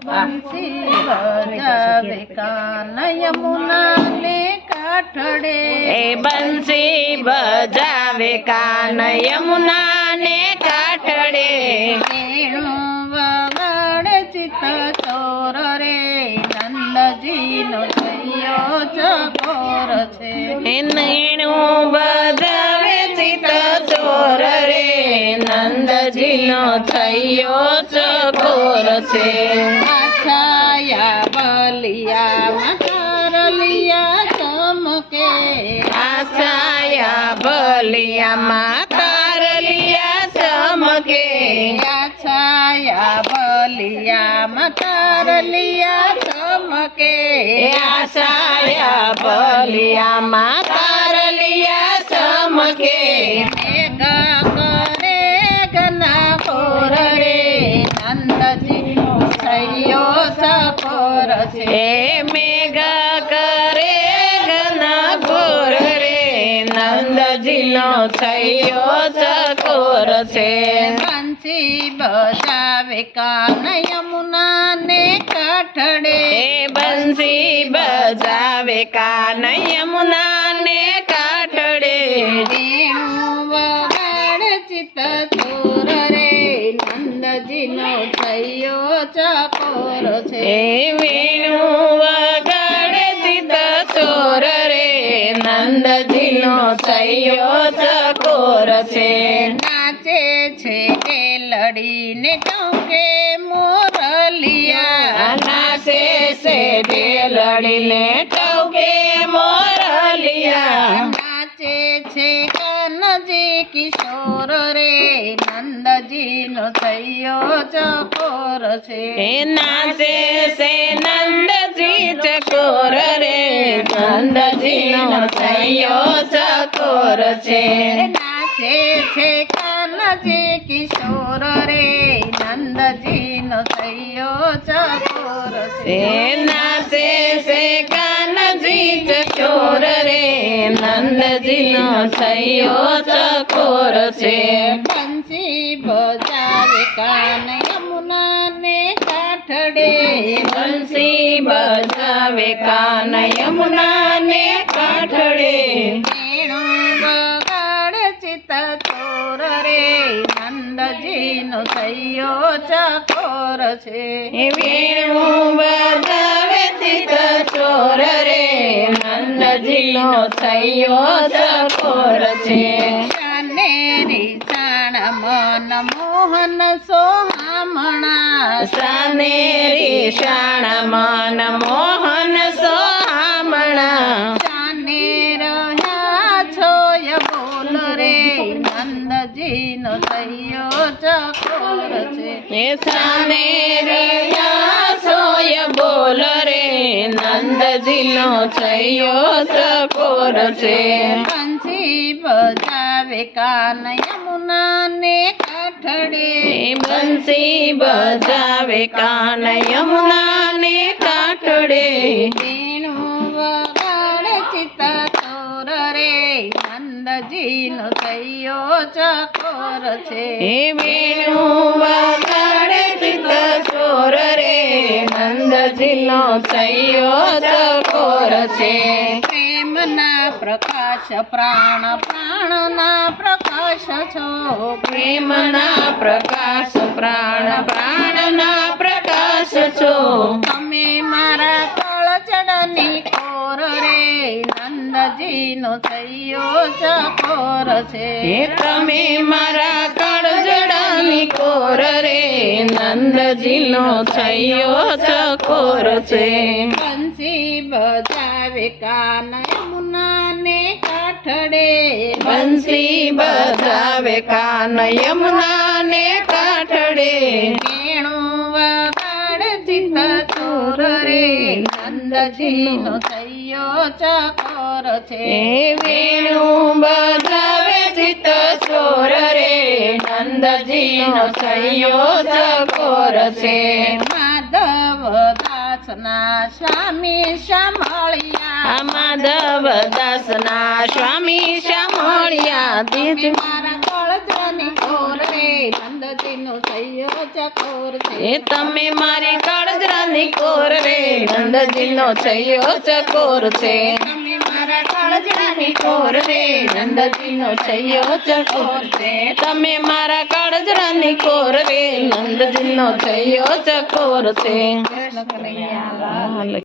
બંસી બજાવે કાન યમુના ને કાંઠડે એ બંસી બજાવે કાન યમુના ને કાંઠડે વેણું વગાડે ચિત્ત ચોર રે નંદજીનો થયો ચકોર છે નેણું બજાવે ચિત્ત ચોર રે નંદજીનો થયો ચકોર છે છાયા બલિયા કરલિયા ચમકે આછાયા બલિયામાં તારલિયા ચમકે છાયા બલિયા કરલિયા ચમકે આછાયા બલિયામાં તારલિયા ચમકે મેઘ કરે ગના કોર રે નંદજીનો થયો ચકોર છે એ મેઘ કરે ઘના ઘોર રે નંદજીનો થયો ચકોર છે બંસી બજાવે કાન યમુના ને કાંઠડે એ બંસી બજાવે કાન યમુના ને કાંઠડે વેણું વગાડે ચિત્ત ચોર રે નંદજીનો થયો ચકોર છે એ વેણું વગાડે ચિત્ત ચોર રે નંદજીનો થયો ચકોર છે નાચે છે ઢેલડીને ટોકે મોરલિયા નાચે છે ઢેલડીને ટોકે મોરલિયા નાચે છે કનજી કિશોર રે નંદજીનો થયો ચકોર છે એ નાચે છે નંદજી ચકોર રે નંદજીનો થયો ચકોર છે નાચે છે કનજી કિશોર રે નંદજીનો થયો ચકોર છે એ નાચે છે કાનજી ચકોર રે નંદજીનો થયો ચકોર છે બંસી બજાવે કાન યમુના ને કાંઠડે બંસી બજાવે કાન યમુના ને કાંઠડે વેણું વગાડે ચિત્ત ચોર રે નંદજીનો થયો ચકોર છે એ વેણું બજાવે ચિત્ત ચોર રે નંદજીનો થયો ચકોર છે શાનેરી શાણ મન મોહન સોહામણા સાનેરી શાણ મન મોહન સોહામણા શાને રહ્યા છોય બોલ રે નંદજીનો થયો ચકોર છે એ સાને રહ્યા સોય બોલ રે નંદજીનો થયો ચકોર છે બંસી બજાવે કાન યમુના ને કાંઠડે બંસી બજાવે કાન યમુના ને કાંઠડે વેણું વગાડે ચિત્ત ચોર રે નંદજીનો થયો ચકોર છે એ વેણું વગાડે ચિત્ત ચોર રે નંદજીનો થયો ચકોર છે પ્રેમના પ્રકાશ પ્રાણ પ્રાણના પ્રકાશ છો પ્રેમના પ્રકાશ પ્રાણ પ્રાણના પ્રકાશ છો તમે મારા કળજડની કોર રે નંદજીનો થયો ચકોર છે હે તમે મારા કળજડાની કોર રે નંદજીનો થયો ચકોર છે બંસી બજાવે કાન યમુના ને કાંઠડે બંસી બજાવે કાન યમુના ને કાંઠડે વેણું વગાડે ચિત્ત ચોર રે નંદજીનો થયો ચકોર છે એ વેણું બજાવે ચિત્ત ચોર રે નંદજીનો થયો ચકોર છે માધવ દાસના સ્વામી શામળિયા માધવ દાસના સ્વામી શામળિયા દીજ મારા કળજની કોર રે નંદજીનો થયો ચકોર છે એ તમે મારી કળજરા કાળજરાની કોર રે નંદજીનો છૈયો ચકોર છે તમે મારા કાળજરાની કોર રે નંદજીનો છૈયો ચકોર છે તમે મારા કાળજરાની કોર રે નંદજીનો છૈયો ચકોર છે કૃષ્ણ કનૈયા લાલ